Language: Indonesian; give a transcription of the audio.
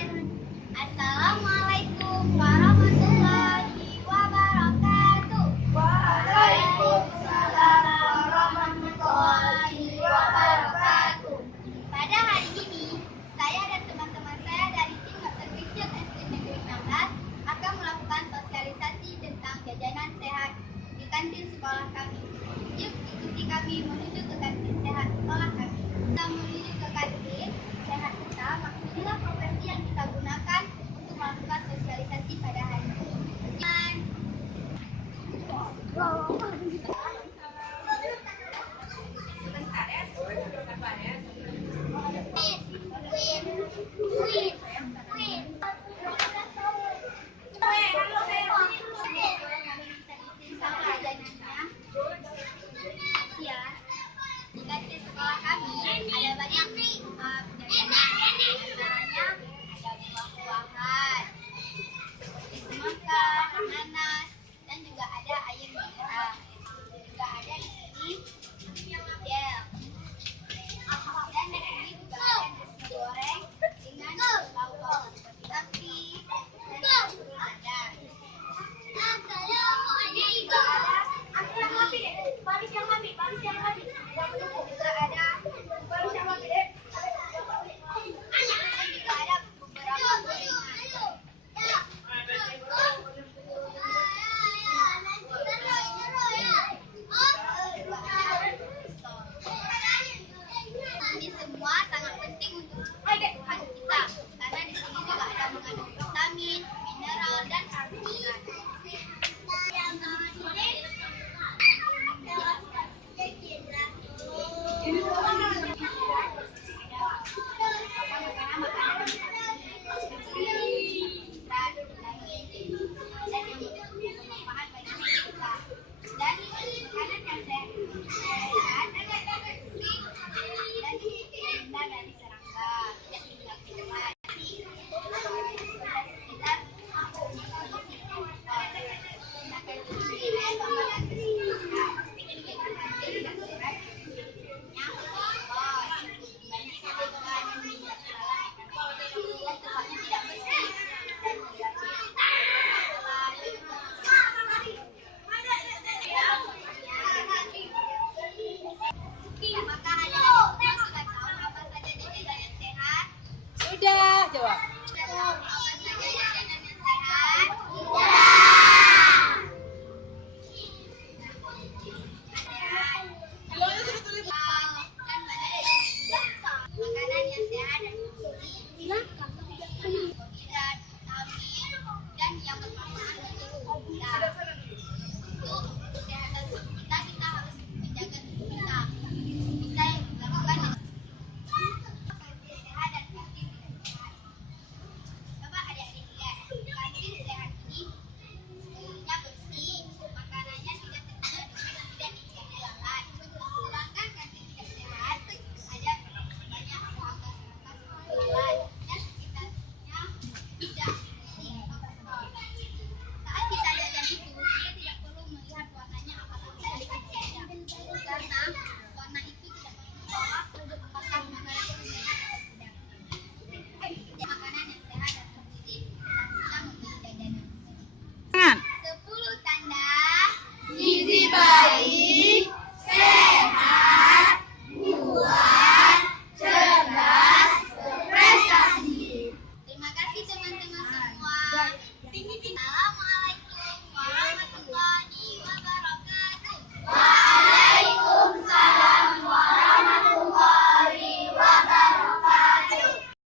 Assalamualaikum warahmatullahi wabarakatuh. Waalaikumsalam warahmatullahi wabarakatuh. Pada hari ini, saya dan teman-teman saya dari tim Dokter Kecil SD Negeri 16 akan melakukan sosialisasi tentang jajanan sehat di kantin sekolah kami. Yuk ikuti kami menuju ke kantin sehat sekolah kami. Kita menuju ke kantin sehat kita, maksudnya profesi yang kita gunakan untuk melakukan sosialisasi pada hari ini. Di kantin sekolah kami ada banyak jajanan, antaranya ada buah-buahan seperti semangka, nanas, dan juga ada air mineral. Juga ada di sini gel. Dan di sini juga ada nasi goreng dengan lauk-lauk seperti api dan telur dadar. Ini semua sangat penting untuk kebutuhan kita, karena di sini juga ada mengandung vitamin, mineral, dan karbohidrat. Sudah, jawab. Makanan yang sehat dan bergizi, karbohidrat, vitamin, dan yang bermanfaat bagi tubuh kita. Untuk kesehatan tubuh kita harus menjaga tubuh kita. Bisa yang dilakukan kantin sehat dan kantin tidak sehat. Coba adik-adik lihat, kantin sehat ini sekelilinnya bersih, makanannya tidak terkena debu dan tidak dijaga lalai. Sedangkan kantin tidak sehat ada banyak serangga-serangga seperti lalat dan sekitarnya tidak bersih atau kotor. Saat kita jajan itu, kita tidak perlu melihat warnanya apakah baik atau tidak, karena warna itu tidak membawa apakah makanan itu sehat atau tidak. Makanan yang sehat dan bergizi saat kita membeli jajanan. 10 tanda Gizi baik, sehat, kuat, cerdas, berprestasi. Terima kasih teman-teman semua. Salam